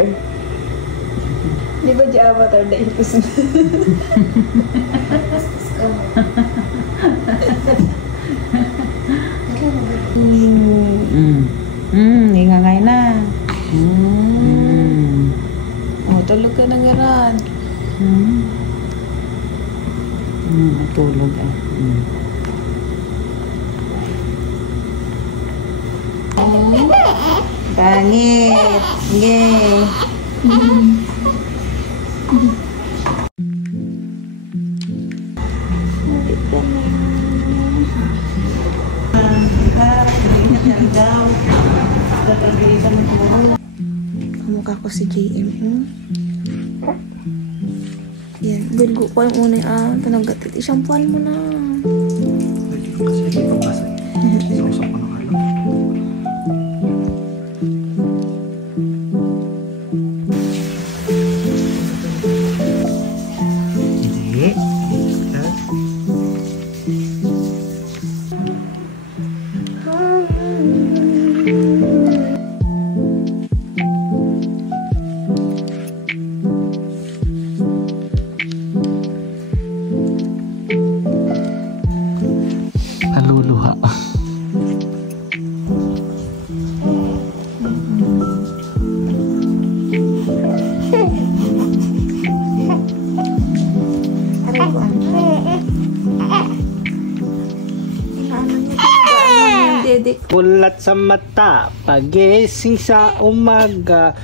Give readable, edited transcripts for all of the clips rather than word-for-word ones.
Avatar. Di ba di Avatar na ipos na? Ingangay na. Oh, tulog ka na garan. Tulog eh. Bangit. Yay. Kamukha ko si JM. Yan, bilgo ko yung unay tanagat isampuan mo na. Pwede ko kasi ipapasa. Sausap ko ng alam. Hindi. Naluluha. Bulat sa mata, pagising sa umaga.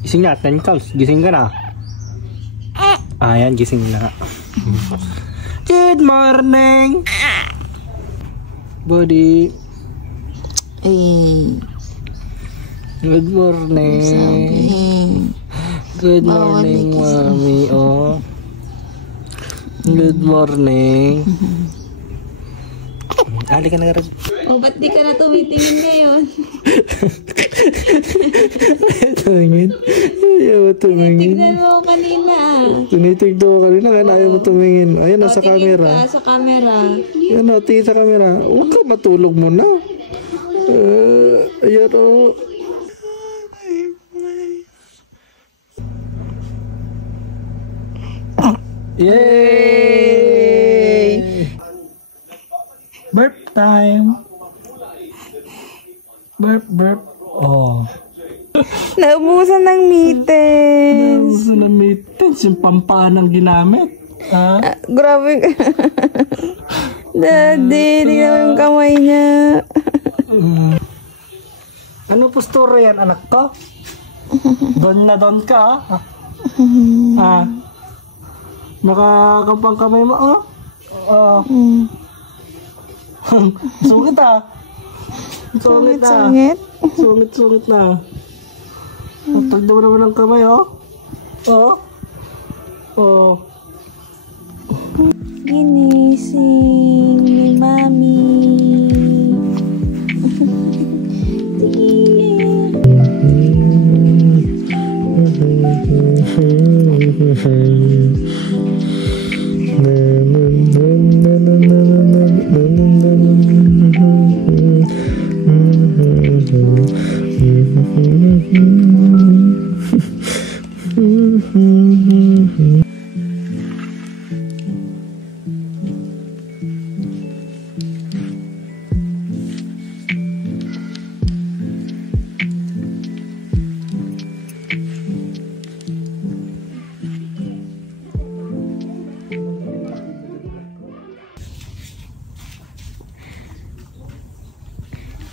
Gising na, 10 counts. Gising ka na. Ayan, gising na. Good morning! Buddy. Good morning. Good morning, mommy. Oh. Good morning. Halika na rin. Oh, ba't di ka na tumitingin ngayon? Tumingin. Ayaw mo tumingin. Tignan mo kanina. Tinitignan mo kanina kaya ayaw mo tumingin. Ayan na sa camera. Tingin ka sa camera. Ayan o, tingin sa camera. Huwag ka matulog mo na. Ayan o. Yay! Burp time. Burp, burp. Oh. Naubusan ng mittens. Naubusan ng mittens. Yung pampanang ginamit. Ha? Grabe. Daddy, tingnan mo yung kamay niya. Ano postura yan, anak ko? Don na don ka, ha? Ha? Nakakampang kamay mo, oh? Sungit, ha? Sungit, ha? Sungit na. Tagda mo naman ang kamay, oh? Oh? Oh. Ginising ni Mami.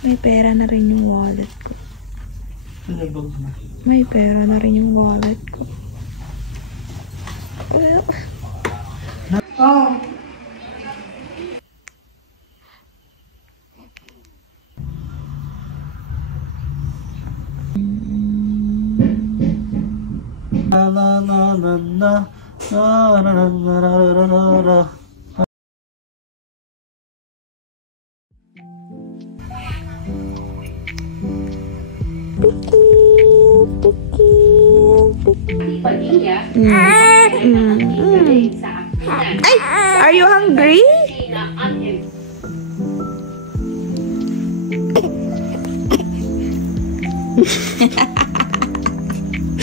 May pera na rin yung wallet ko. May pera na rin yung wallet ko. La la la la la la la la la la. Ay, are you hungry?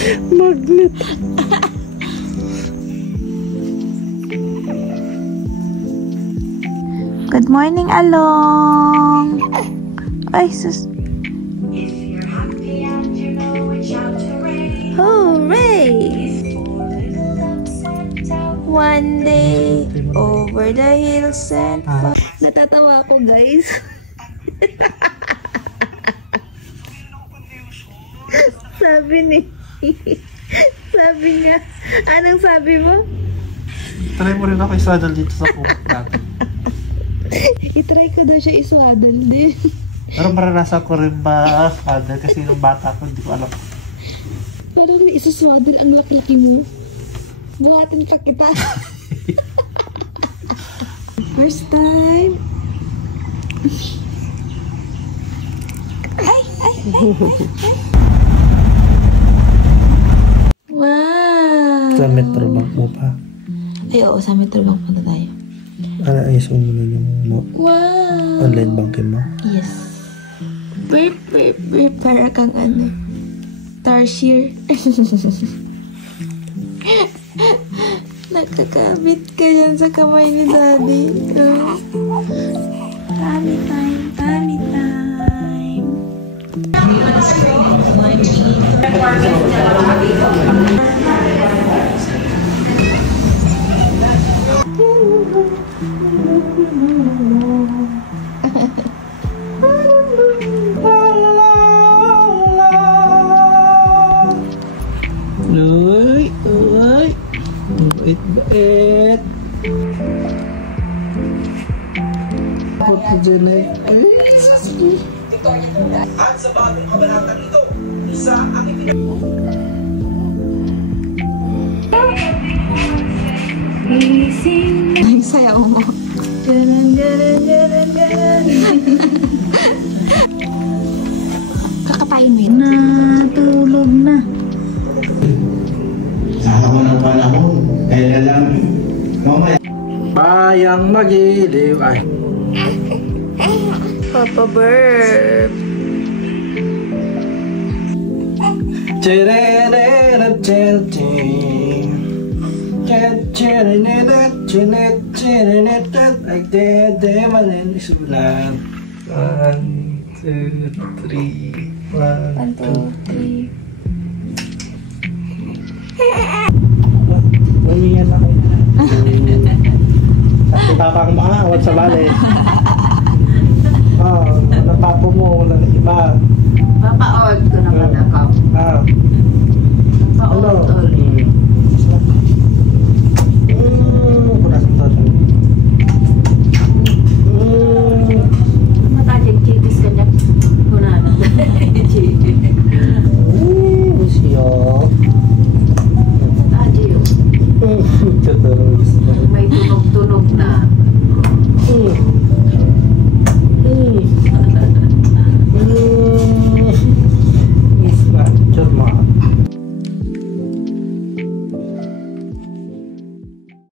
Magnet. Good morning, Along. Ay, sus. Hooray! One day, over the hills and far. Natatawa ako, guys. Sabi niya, anong sabi mo? Try mo rin ako isadal dito sa kumot natin. I-try ko daw siya iswadal din. Pero maranasan ko rin ba, father, kasi nung bata ko, hindi ko alam. Parang may isuswadal ang laki mo. Buhatin pa kita. First time. Ay. Wow. Sa Metro Bank mo pa. Ay, oo, sa Metro Bank punta tayo. Ano, ayos mo muna yung Wow. online banking mo? Yes. Para kang ano, tarsier. Nakakabit ka dyan sa kamay ni Daddy. Tummy time, tummy time. Uy. Bait. Puto dyan eh. At sa bagong kabanatang ito, isa ang Ang sayaw mo. Kakatayin mo yun. Natulog na. Sa habang ng panahon, kaya lang, mamaya. Bayang magiliw. Ay. Papa Burp. Isulat. 1, 2, 3. 1, 2, 3. Umiyan na kayo. Kasi papang maawat sa bali. Napapo mo, wala na iba. Papaod ko naman ako.